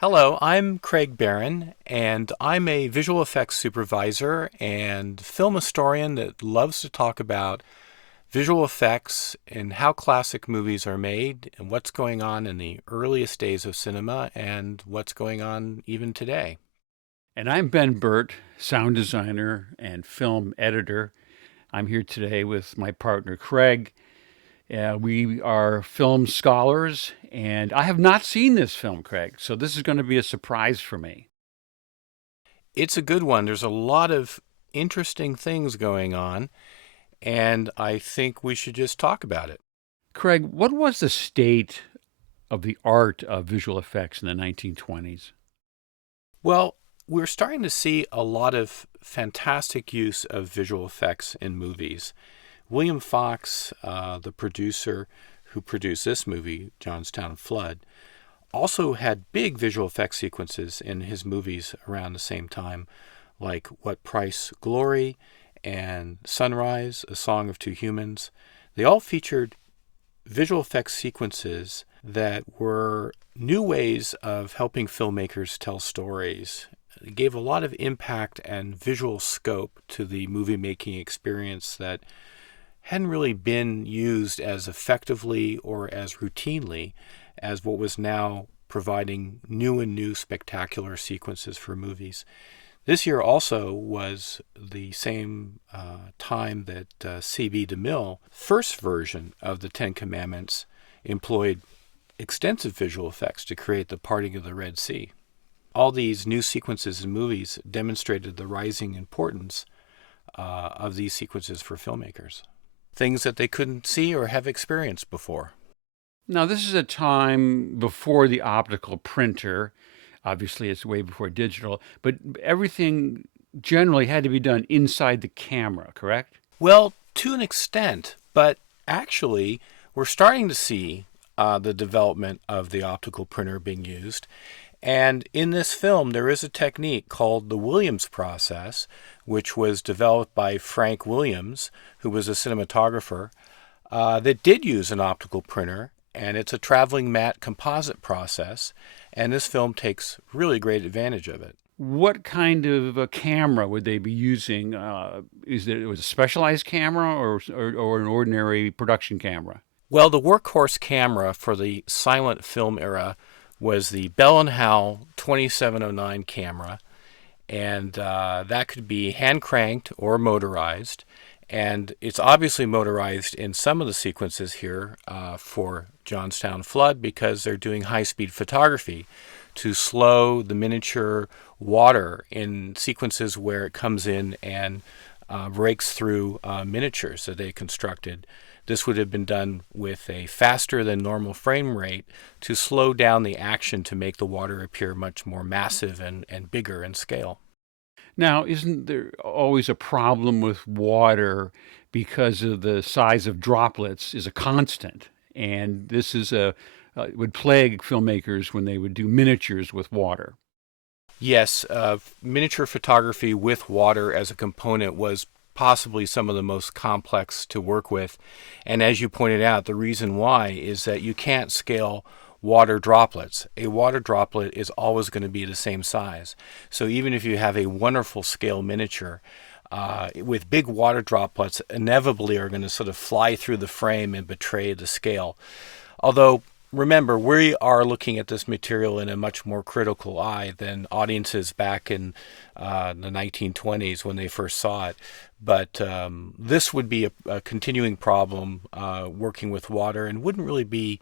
Hello, I'm Craig Barron, and I'm a visual effects supervisor and film historian that loves to talk about visual effects and how classic movies are made and what's going on in the earliest days of cinema and what's going on even today. And I'm Ben Burtt, sound designer and film editor. I'm here today with my partner Craig. We are film scholars, and I have not seen this film, Craig, so this is going to be a surprise for me. It's a good one. There's a lot of interesting things going on, and I think we should just talk about it. Craig, what was the state of the art of visual effects in the 1920s? Well, we're starting to see a lot of fantastic use of visual effects in movies. William Fox, the producer who produced this movie, Johnstown Flood, also had big visual effects sequences in his movies around the same time, like What Price Glory and Sunrise, A Song of Two Humans. They all featured visual effects sequences that were new ways of helping filmmakers tell stories. It gave a lot of impact and visual scope to the movie making experience that hadn't really been used as effectively or as routinely as what was now providing new and new spectacular sequences for movies. This year also was the same time that C.B. DeMille, first version of the Ten Commandments, employed extensive visual effects to create the parting of the Red Sea. All these new sequences in movies demonstrated the rising importance of these sequences for filmmakers, things that they couldn't see or have experienced before. Now, this is a time before the optical printer. Obviously, it's way before digital, but everything generally had to be done inside the camera, correct? Well, to an extent, but actually, we're starting to see the development of the optical printer being used. And in this film, there is a technique called the Williams process, which was developed by Frank Williams, who was a cinematographer, that did use an optical printer. And it's a traveling matte composite process. And this film takes really great advantage of it. What kind of a camera would they be using? Was it a specialized camera or an ordinary production camera? Well, the workhorse camera for the silent film era was the Bell& Howell 2709 camera, and that could be hand cranked or motorized. And it's obviously motorized in some of the sequences here for Johnstown Flood because they're doing high speed photography to slow the miniature water in sequences where it comes in and breaks through miniatures that they constructed. This would have been done with a faster than normal frame rate to slow down the action to make the water appear much more massive and bigger in scale. Now, isn't there always a problem with water because of the size of droplets is a constant? And this is a would plague filmmakers when they would do miniatures with water. Yes, miniature photography with water as a component was possibly some of the most complex to work with. And as you pointed out, the reason why is that you can't scale water droplets. A water droplet is always going to be the same size. So even if you have a wonderful scale miniature, with big water droplets inevitably are going to sort of fly through the frame and betray the scale. Although remember, we are looking at this material in a much more critical eye than audiences back in the 1920s when they first saw it. But this would be a continuing problem working with water and wouldn't really be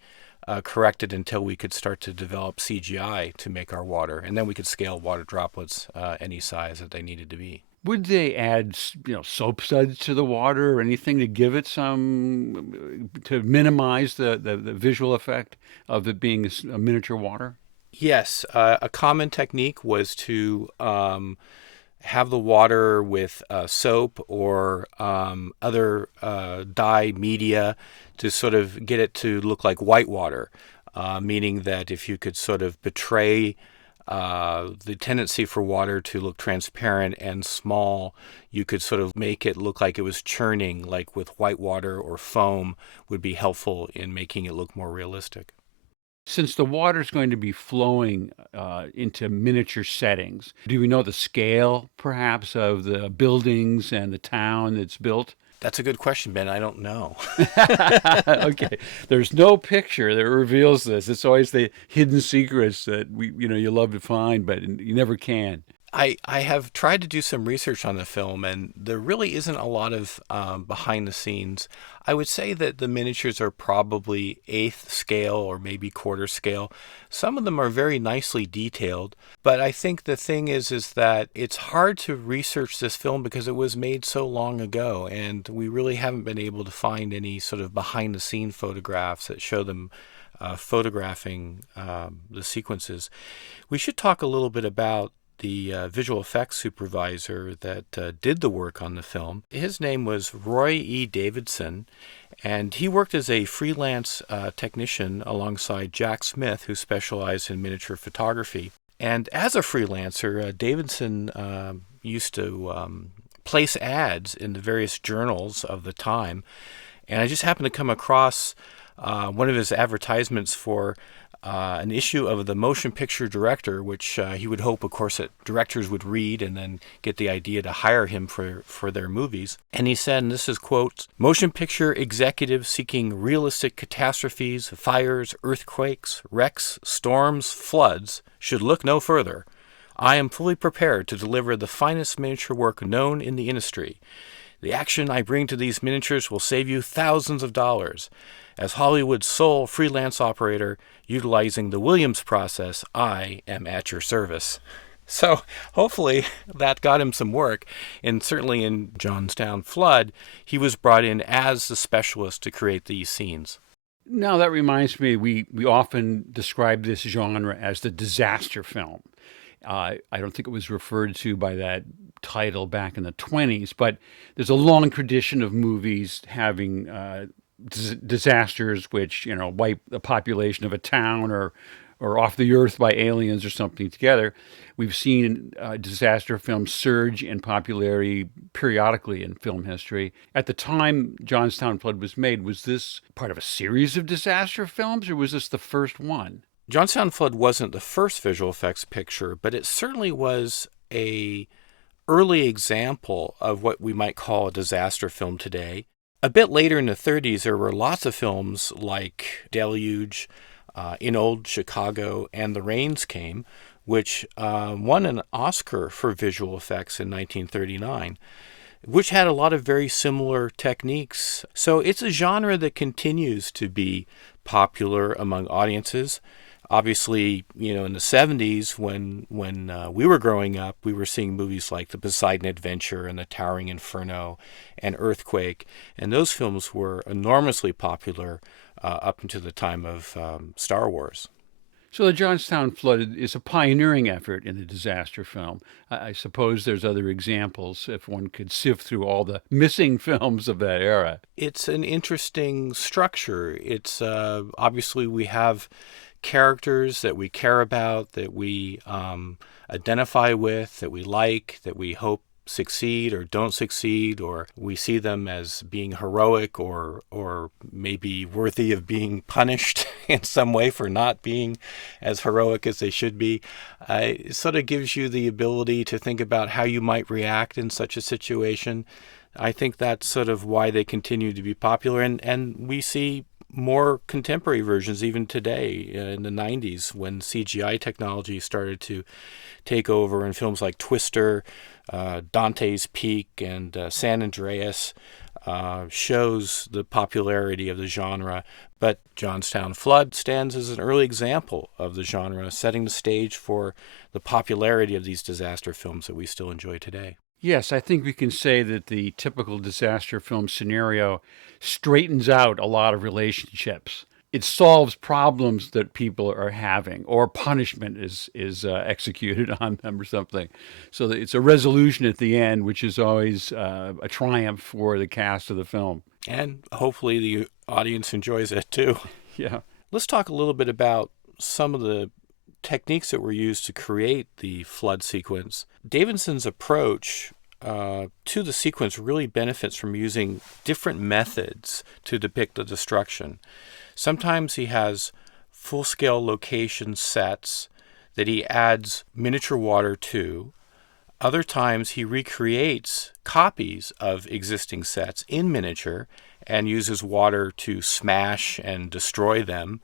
corrected until we could start to develop CGI to make our water. And then we could scale water droplets any size that they needed to be. Would they add, soap suds to the water or anything to give it some, to minimize the visual effect of it being a miniature water? Yes, a common technique was to have the water with soap or other dye media to sort of get it to look like white water, meaning that if you could sort of betray the tendency for water to look transparent and small, you could sort of make it look like it was churning, like with white water or foam would be helpful in making it look more realistic. Since the water's going to be flowing into miniature settings, do we know the scale, perhaps, of the buildings and the town that's built? That's a good question, Ben. I don't know. Okay, there's no picture that reveals this. It's always the hidden secrets that you love to find, but you never can. I have tried to do some research on the film, and there really isn't a lot of behind the scenes. I would say that the miniatures are probably eighth scale or maybe quarter scale. Some of them are very nicely detailed, but I think the thing is that it's hard to research this film because it was made so long ago, and we really haven't been able to find any sort of behind the scene photographs that show them photographing the sequences. We should talk a little bit about the visual effects supervisor that did the work on the film. His name was Roy Davidson, and he worked as a freelance technician alongside Jack Smith, who specialized in miniature photography. And as a freelancer, Davidson used to place ads in the various journals of the time. And I just happened to come across one of his advertisements for an issue of the Motion Picture Director, which he would hope, of course, that directors would read and then get the idea to hire him for their movies. And he said, and this is quote, "Motion picture executives seeking realistic catastrophes, fires, earthquakes, wrecks, storms, floods should look no further. I am fully prepared to deliver the finest miniature work known in the industry. The action I bring to these miniatures will save you thousands of dollars. As Hollywood's sole freelance operator utilizing the Williams process, I am at your service." So hopefully that got him some work. And certainly in Johnstown Flood, he was brought in as the specialist to create these scenes. Now, that reminds me, we often describe this genre as the disaster film. I don't think it was referred to by that title back in the 20s, but there's a long tradition of movies having disasters which wipe the population of a town or off the earth by aliens or something together. We've seen disaster films surge in popularity periodically in film history. At the time Johnstown Flood was made, was this part of a series of disaster films, or was this the first one? Johnstown Flood wasn't the first visual effects picture, but it certainly was a early example of what we might call a disaster film today. A bit later in the 30s, there were lots of films like Deluge, In Old Chicago, and The Rains Came, which won an Oscar for visual effects in 1939, which had a lot of very similar techniques. So it's a genre that continues to be popular among audiences. Obviously, in the 70s, when we were growing up, we were seeing movies like The Poseidon Adventure and The Towering Inferno and Earthquake, and those films were enormously popular up until the time of Star Wars. So the Johnstown Flood is a pioneering effort in the disaster film. I suppose there's other examples if one could sift through all the missing films of that era. It's an interesting structure. It's obviously we have characters that we care about, that we identify with, that we like, that we hope succeed or don't succeed, or we see them as being heroic or maybe worthy of being punished in some way for not being as heroic as they should be. It sort of gives you the ability to think about how you might react in such a situation. I think that's sort of why they continue to be popular, and we see more contemporary versions even today in the 90s when CGI technology started to take over in films like Twister, Dante's Peak, and San Andreas shows the popularity of the genre. But Johnstown Flood stands as an early example of the genre, setting the stage for the popularity of these disaster films that we still enjoy today. Yes, I think we can say that the typical disaster film scenario straightens out a lot of relationships. It solves problems that people are having, or punishment is executed on them or something. So that it's a resolution at the end, which is always a triumph for the cast of the film. And hopefully the audience enjoys it too. Yeah. Let's talk a little bit about some of the techniques that were used to create the flood sequence. Davidson's approach to the sequence really benefits from using different methods to depict the destruction. Sometimes he has full-scale location sets that he adds miniature water to. Other times he recreates copies of existing sets in miniature and uses water to smash and destroy them,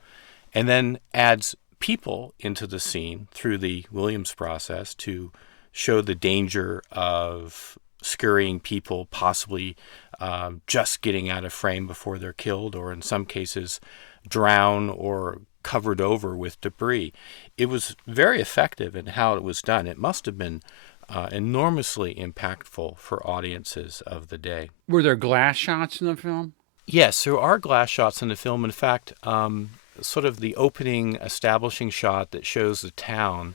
and then adds people into the scene through the Williams process to show the danger of scurrying people, possibly just getting out of frame before they're killed, or in some cases drown or covered over with debris. It was very effective in how it was done. It must have been enormously impactful for audiences of the day. Were there glass shots in the film? Yes, there are glass shots in the film. In fact, sort of the opening establishing shot that shows the town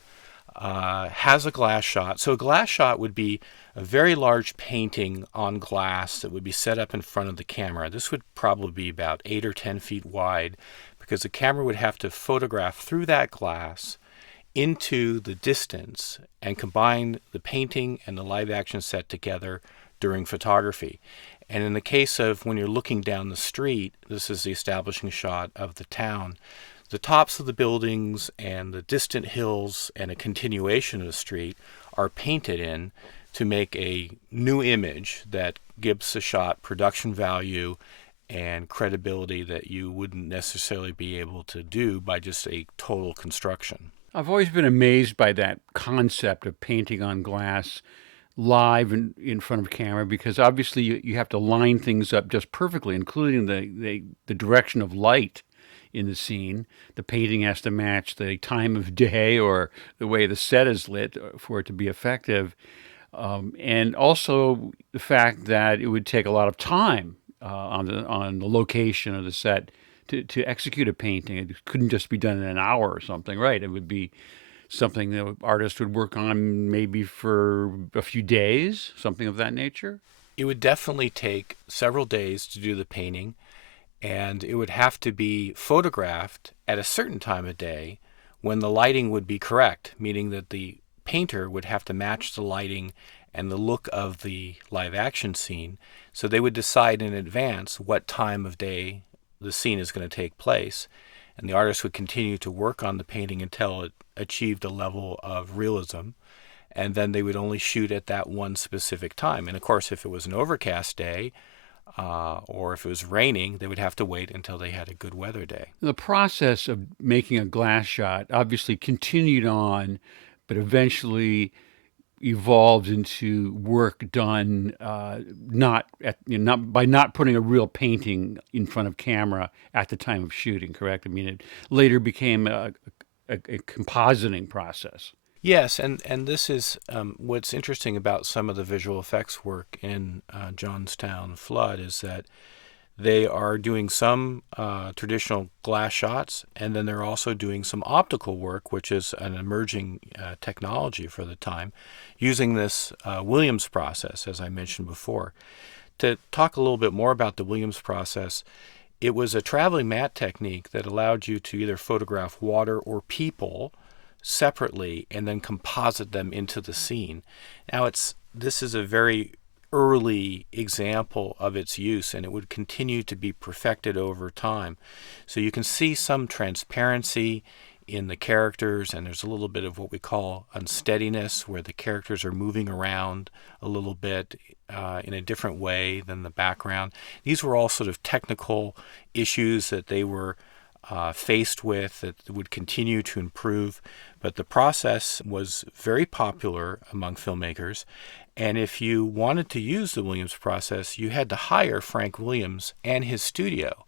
has a glass shot. So a glass shot would be a very large painting on glass that would be set up in front of the camera. This would probably be about 8 or 10 feet wide, because the camera would have to photograph through that glass into the distance and combine the painting and the live action set together during photography. And in the case of when you're looking down the street, this is the establishing shot of the town. The tops of the buildings and the distant hills and a continuation of the street are painted in to make a new image that gives the shot production value and credibility that you wouldn't necessarily be able to do by just a total construction. I've always been amazed by that concept of painting on glass live in front of camera, because obviously you have to line things up just perfectly, including the direction of light in the scene. The painting has to match the time of day or the way the set is lit for it to be effective. And also the fact that it would take a lot of time on the location of the set to execute a painting. It couldn't just be done in an hour or something, right? It would be something that an artist would work on maybe for a few days, something of that nature. It would definitely take several days to do the painting, and it would have to be photographed at a certain time of day when the lighting would be correct, meaning that the painter would have to match the lighting and the look of the live action scene. So they would decide in advance what time of day the scene is going to take place, and the artist would continue to work on the painting until it achieved a level of realism, and then they would only shoot at that one specific time. And of course, if it was an overcast day or if it was raining, they would have to wait until they had a good weather day. The process of making a glass shot obviously continued on, but eventually evolved into work done not by not putting a real painting in front of camera at the time of shooting. Correct? I mean, it later became a compositing process. Yes, and this is what's interesting about some of the visual effects work in Johnstown Flood is that they are doing some traditional glass shots, and then they're also doing some optical work, which is an emerging technology for the time, using this Williams process, as I mentioned before. To talk a little bit more about the Williams process, it was a traveling matte technique that allowed you to either photograph water or people separately and then composite them into the scene. Now, this is a very early example of its use, and it would continue to be perfected over time. So you can see some transparency in the characters, and there's a little bit of what we call unsteadiness, where the characters are moving around a little bit in a different way than the background. These were all sort of technical issues that they were faced with that would continue to improve, but the process was very popular among filmmakers. And if you wanted to use the Williams process, you had to hire Frank Williams and his studio.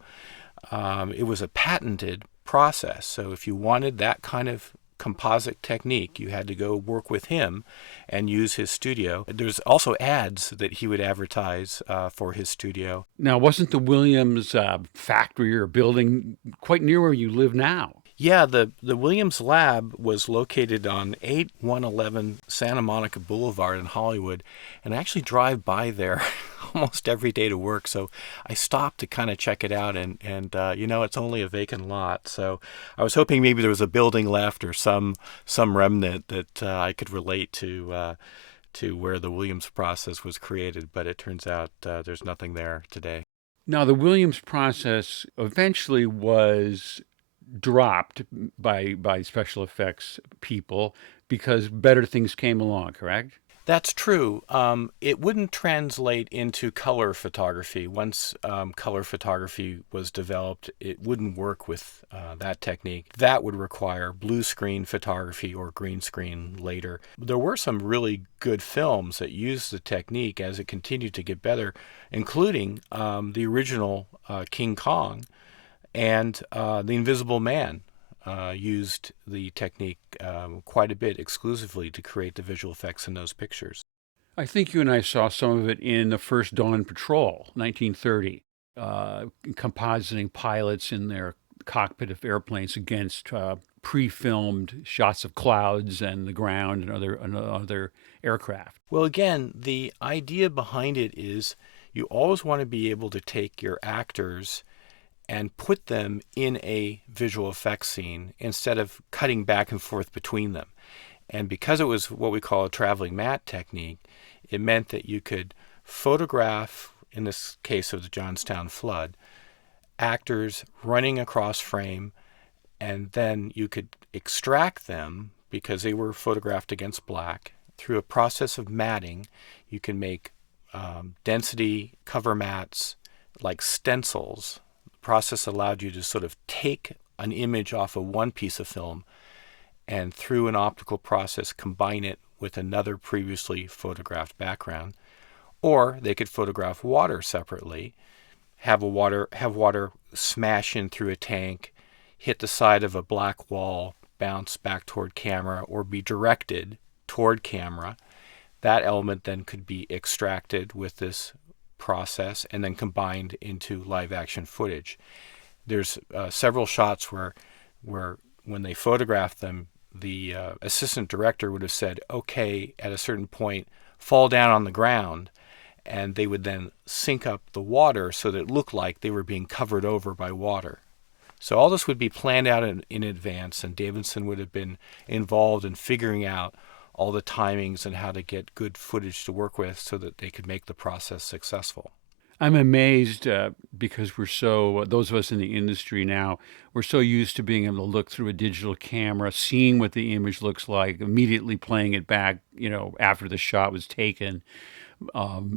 It was a patented process. So if you wanted that kind of composite technique, you had to go work with him and use his studio. There's also ads that he would advertise for his studio. Now, wasn't the Williams factory or building quite near where you live now? Yeah, the Williams lab was located on 8111 Santa Monica Boulevard in Hollywood, and I actually drive by there almost every day to work, so I stopped to kind of check it out, and it's only a vacant lot, so I was hoping maybe there was a building left or some remnant that I could relate to where the Williams process was created, but it turns out there's nothing there today. Now, the Williams process eventually was dropped by special effects people because better things came along, correct? That's true. It wouldn't translate into color photography. Once color photography was developed, it wouldn't work with that technique. That would require blue screen photography or green screen later. There were some really good films that used the technique as it continued to get better, including the original King Kong and The Invisible Man. Used the technique quite a bit exclusively to create the visual effects in those pictures. I think you and I saw some of it in the first Dawn Patrol, 1930, compositing pilots in their cockpit of airplanes against pre-filmed shots of clouds and the ground and other aircraft. Well, again, the idea behind it is you always want to be able to take your actors and put them in a visual effects scene instead of cutting back and forth between them. And because it was what we call a traveling matte technique, it meant that you could photograph, in this case of the Johnstown Flood, actors running across frame, and then you could extract them because they were photographed against black. Through a process of matting, you can make density cover mats like stencils. Process allowed you to sort of take an image off of one piece of film and through an optical process combine it with another previously photographed background. Or they could photograph water separately, have water smash in through a tank, hit the side of a black wall, bounce back toward camera, or be directed toward camera. That element then could be extracted with this process and then combined into live action footage. There's several shots where when they photographed them, the assistant director would have said, okay, at a certain point, fall down on the ground, and they would then sync up the water so that it looked like they were being covered over by water. So all this would be planned out in advance, and Davidson would have been involved in figuring out all the timings and how to get good footage to work with so that they could make the process successful. I'm amazed because those of us in the industry now, we're so used to being able to look through a digital camera, seeing what the image looks like, immediately playing it back, after the shot was taken.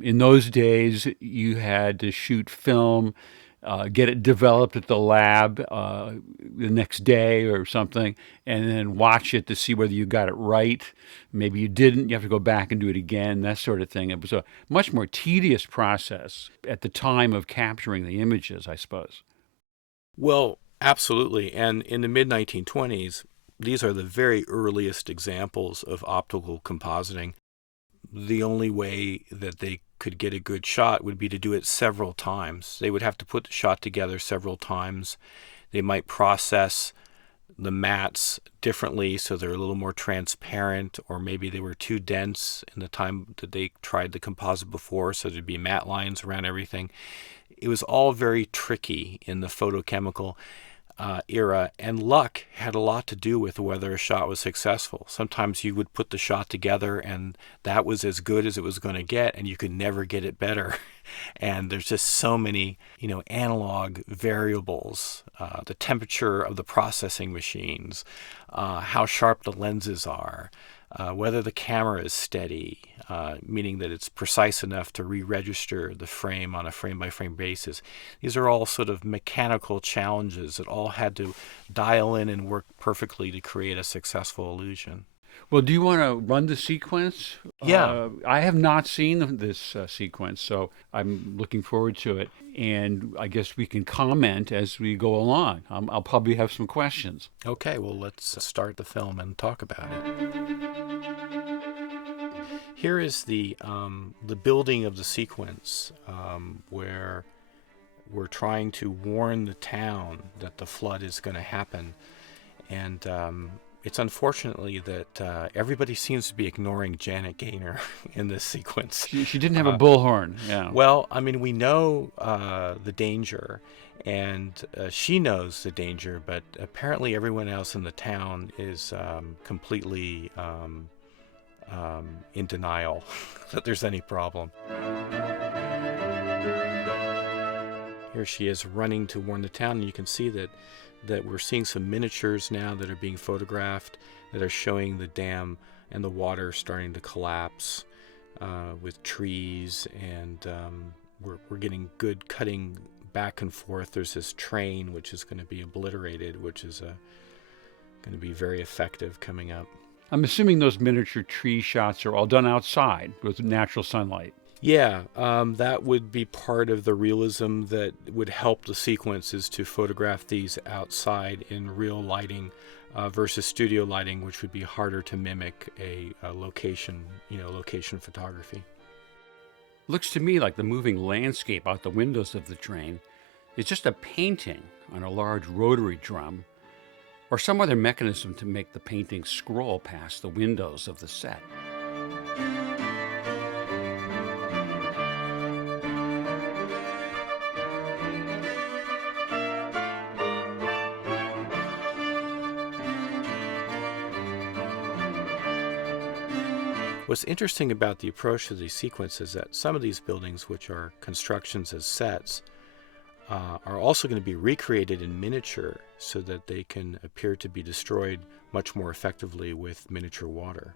In those days, you had to shoot film, get it developed at the lab the next day or something, and then watch it to see whether you got it right. Maybe you didn't. You have to go back and do it again, that sort of thing. It was a much more tedious process at the time of capturing the images, I suppose. Well, absolutely. And in the mid 1920s, these are the very earliest examples of optical compositing. The only way that they could get a good shot would be to do it several times. They would have to put the shot together several times. They might process the mats differently so they're a little more transparent, or maybe they were too dense in the time that they tried the composite before, so there'd be matte lines around everything. It was all very tricky in the photochemical era, and luck had a lot to do with whether a shot was successful. Sometimes you would put the shot together and that was as good as it was going to get, and you could never get it better. And there's just so many, analog variables, the temperature of the processing machines, how sharp the lenses are, whether the camera is steady, meaning that it's precise enough to re-register the frame on a frame-by-frame basis. These are all sort of mechanical challenges that all had to dial in and work perfectly to create a successful illusion. Well, do you want to run the sequence? Yeah. I have not seen this sequence, so I'm looking forward to it. And I guess we can comment as we go along. I'll probably have some questions. Okay, well, let's start the film and talk about it. Here is the building of the sequence where we're trying to warn the town that the flood is going to happen, and it's unfortunately that everybody seems to be ignoring Janet Gaynor in this sequence. She didn't have a bullhorn. Yeah. Well, I mean, we know the danger, and she knows the danger, but apparently everyone else in the town is completely in denial that there's any problem. Here she is running to warn the town, and you can see that that we're seeing some miniatures now that are being photographed that are showing the dam and the water starting to collapse with trees, and we're getting good cutting back and forth. There's this train which is going to be obliterated, which is going to be very effective coming up. I'm assuming those miniature tree shots are all done outside with natural sunlight. Yeah, that would be part of the realism that would help the sequence, is to photograph these outside in real lighting versus studio lighting, which would be harder to mimic a location photography. Looks to me like the moving landscape out the windows of the train is just a painting on a large rotary drum, or some other mechanism to make the painting scroll past the windows of the set. What's interesting about the approach to these sequences is that some of these buildings, which are constructions as sets, are also going to be recreated in miniature so that they can appear to be destroyed much more effectively with miniature water.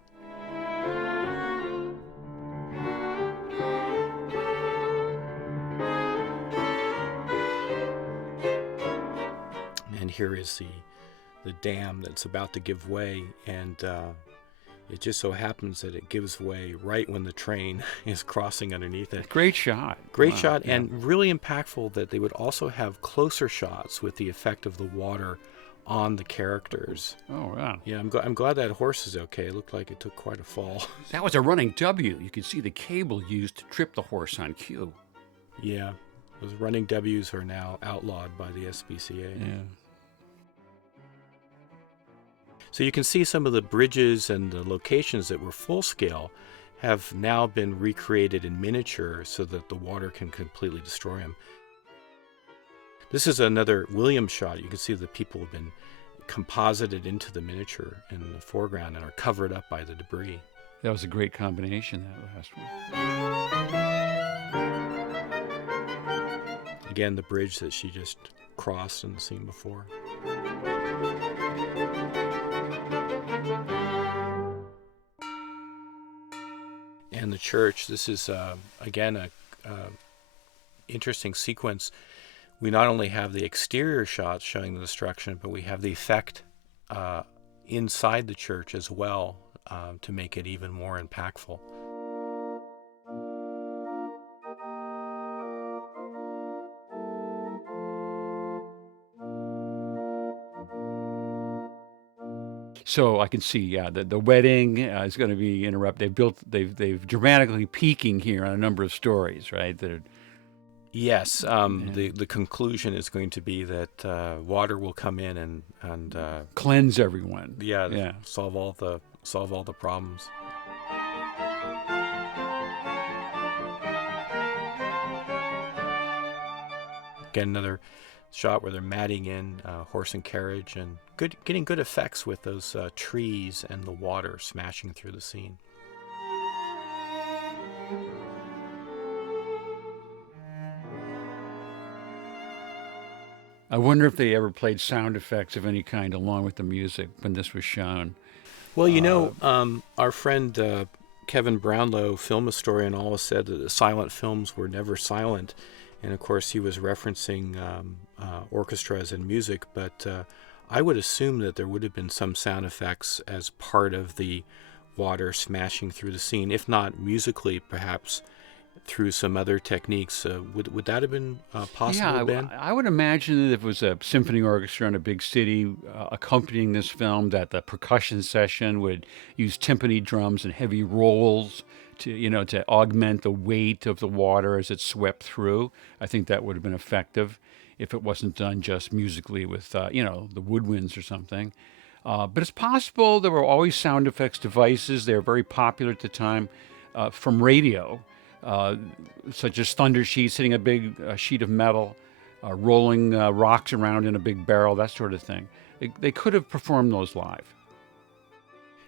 And here is the dam that's about to give way, and it just so happens that it gives way right when the train is crossing underneath it. Great shot. Great Wow. shot, Yeah. and really impactful that they would also have closer shots with the effect of the water on the characters. Oh, wow. Yeah, I'm glad that horse is okay. It looked like it took quite a fall. That was a running W. You could see the cable used to trip the horse on cue. Yeah, those running W's are now outlawed by the SPCA. Yeah. So you can see some of the bridges and the locations that were full scale have now been recreated in miniature so that the water can completely destroy them. This is another Williams shot. You can see the people have been composited into the miniature in the foreground and are covered up by the debris. That was a great combination, that last one. Again, the bridge that she just crossed in the scene before. And the church, this is, again, a interesting sequence. We not only have the exterior shots showing the destruction, but we have the effect inside the church as well to make it even more impactful. So I can see, yeah, the wedding is going to be interrupted. They've dramatically peaking here on a number of stories, right? Yes, the conclusion is going to be that water will come in and cleanse everyone. Yeah, solve all the problems. Again, another shot where they're matting in horse and carriage, and getting good effects with those trees and the water smashing through the scene. I wonder if they ever played sound effects of any kind along with the music when this was shown. Well, our friend Kevin Brownlow, film historian, always said that the silent films were never silent. And of course, he was referencing orchestras and music, but I would assume that there would have been some sound effects as part of the water smashing through the scene, if not musically, perhaps through some other techniques. Would that have been possible, Ben? I would imagine that if it was a symphony orchestra in a big city accompanying this film, that the percussion section would use timpani drums and heavy rolls to augment the weight of the water as it swept through. I think that would have been effective if it wasn't done just musically with, the woodwinds or something. But it's possible there were always sound effects devices. They were very popular at the time from radio, such as thunder sheets hitting a big sheet of metal, rolling rocks around in a big barrel, that sort of thing. They could have performed those live.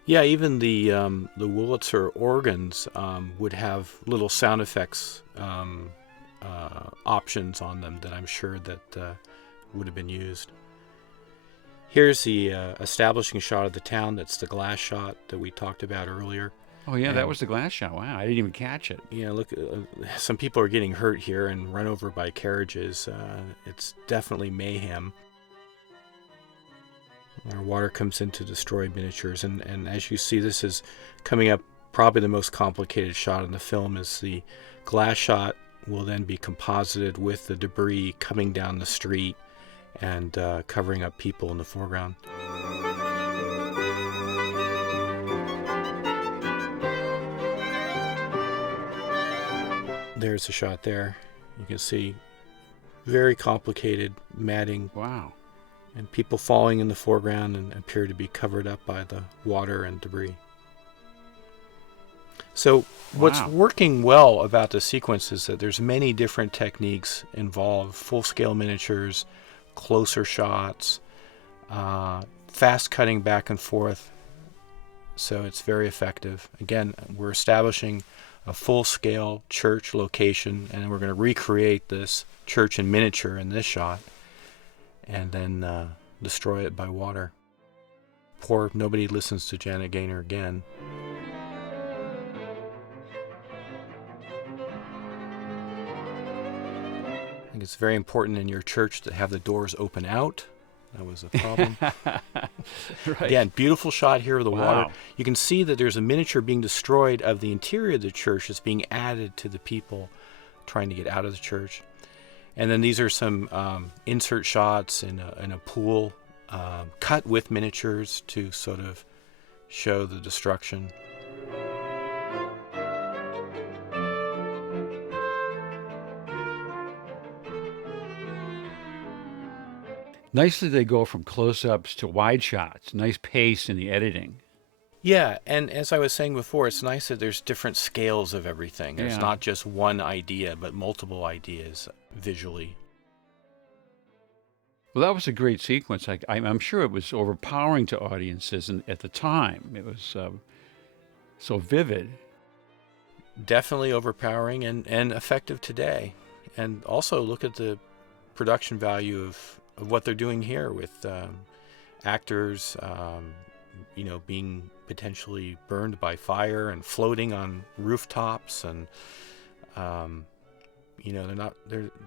Yeah, even the Wurlitzer organs would have little sound effects options on them that I'm sure that would have been used. Here's the establishing shot of the town. That's the glass shot that we talked about earlier. Oh, yeah, that And, was the glass shot. Wow, I didn't even catch it. look, some people are getting hurt here and run over by carriages. It's definitely mayhem. Our water comes in to destroy miniatures. And as you see, this is coming up. Probably the most complicated shot in the film is the glass shot will then be composited with the debris coming down the street and covering up people in the foreground. There's a shot there. You can see very complicated matting. Wow. And people falling in the foreground and appear to be covered up by the water and debris. So what's working well about the sequence is that there's many different techniques involved: full-scale miniatures, closer shots, fast cutting back and forth. So it's very effective. Again, we're establishing a full-scale church location, and we're going to recreate this church in miniature in this shot, and then destroy it by water. Nobody listens to Janet Gaynor again. I think it's very important in your church to have the doors open out. That was a problem. Right. Again, beautiful shot here of the water. Wow. You can see that there's a miniature being destroyed of the interior of the church that's being added to the people trying to get out of the church. And then these are some insert shots in a pool, cut with miniatures to sort of show the destruction. Nicely, they go from close-ups to wide shots. Nice pace in the editing. Yeah, and as I was saying before, it's nice that there's different scales of everything. There's Yeah. not just one idea, but multiple ideas visually. Well, that was a great sequence. I'm sure it was overpowering to audiences at the time. It was so vivid. Definitely overpowering and effective today. And also look at the production value of what they're doing here with actors, being potentially burned by fire and floating on rooftops, and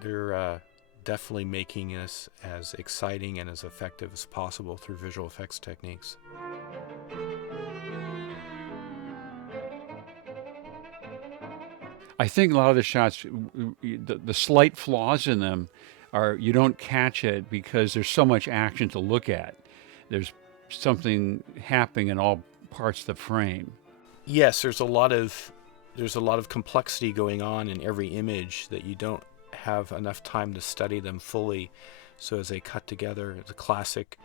they're definitely making this as exciting and as effective as possible through visual effects techniques. I think a lot of the shots, the slight flaws in them are you don't catch it because there's so much action to look at. There's something happening in all parts of the frame. Yes, there's a lot of complexity going on in every image that you don't have enough time to study them fully. So as they cut together, the classic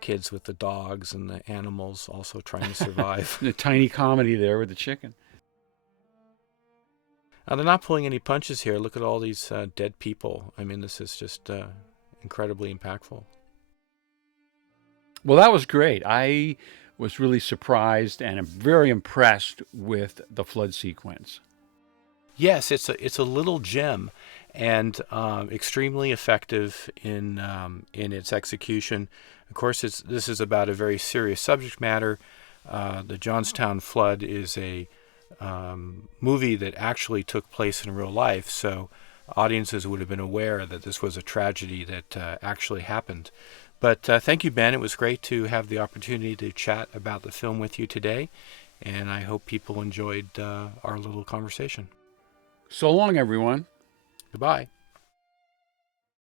kids with the dogs and the animals also trying to survive. The tiny comedy there with the chicken. Now, they're not pulling any punches here. Look at all these dead people. I mean, this is just incredibly impactful. Well, that was great. I was really surprised and I'm very impressed with the flood sequence. Yes, it's a little gem, and extremely effective in its execution. Of course, this is about a very serious subject matter. The Johnstown Flood is a movie that actually took place in real life, so audiences would have been aware that this was a tragedy that actually happened. But thank you, Ben. It was great to have the opportunity to chat about the film with you today, and I hope people enjoyed our little conversation. So long, everyone. Goodbye.